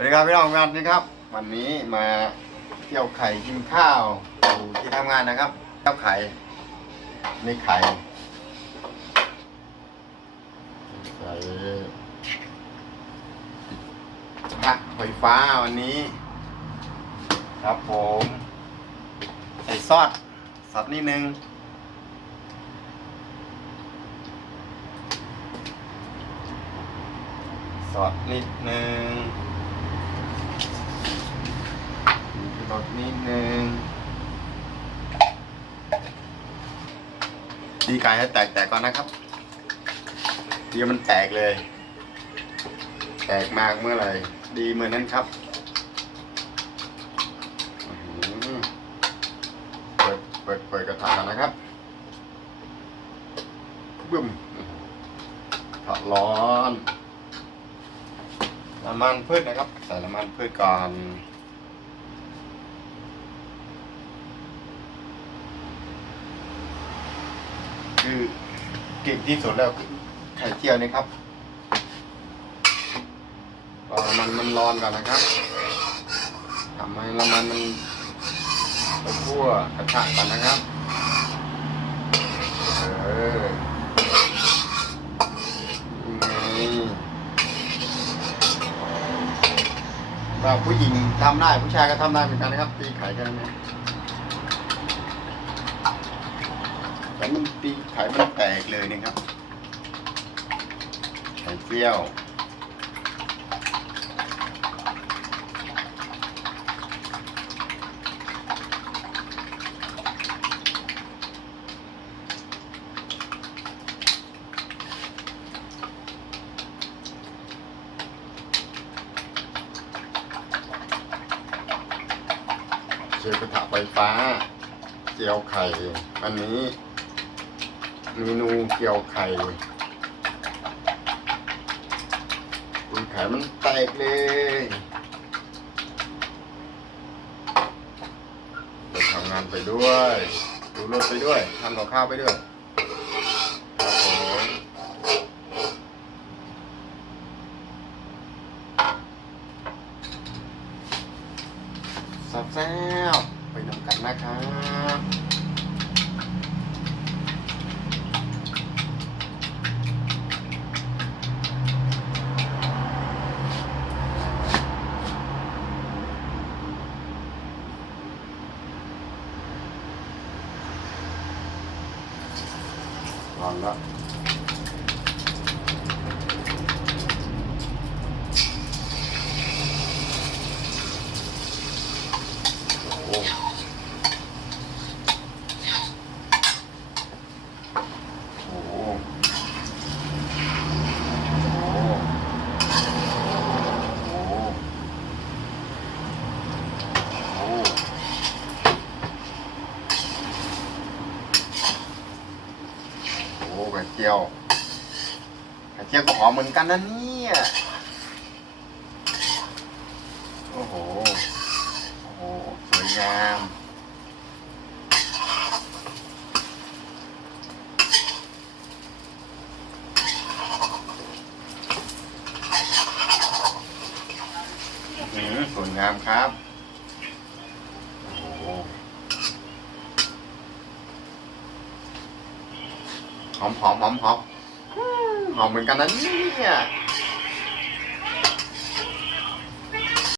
วัสดีครับพี่น้องงานนี่ครับ วันนี้มาเที่ยวไข่กินข้าวอยู่ที่ทำงานนะครับเที่ยวไข่นี่ไข่ใส่ผักไฟฟ้าวันนี้ ครับผมใส่ซอสซอสนิดนึงซอสนิดนึง ซอสนิดนึงตีไก่ให้แตกๆก่อนนะครับเดี๋ยวมันแตกเลย แตกมากเมื่อไหร่ดีเมื่อนั้นครับเปิดเปิดเปิดกระทะนะครับบึ้มกระทะร้อนน้ำมันพืชนะครับ ใส่น้ำมันพืชก่อน คือเก่งที่สุดแล้วไข่เจียวนี่ครับรอมันมันร้อนก่อนนะครับทำให้น้ำมันมันไปทั่วกระทะก่อนนะครับเออนี่ไงว่าผู้หญิงทำได้ผู้ชายก็ทำได้เหมือนกันนะครับ ตีไข่กันนะ แต่มันตีไข่มันแตกเลยนะครับไข่เจียวเชฟกระทะไฟฟ้า เจียวไข่ อันนี้ เมนูเจียวไข่ตีไข่มันแตกเลยไปทำงานไปด้วย ดูรถไปด้วยทำกับข้าวไปด้วยแซ่บไปนำกันนะครับ ลองแล้วโอ้โหโอ้โหโอ้โหโอ้โหโอ้โห โอ้ก ระเจียวกระเจียวก็หอมเหมือนกันนะเนี่ย โอ้โห โอ้โห สวยงามอื้อหือสวยงามครับ โอ้ หอมหอมหอมหอมอืมหอมเหมือนกันนะเนี่ย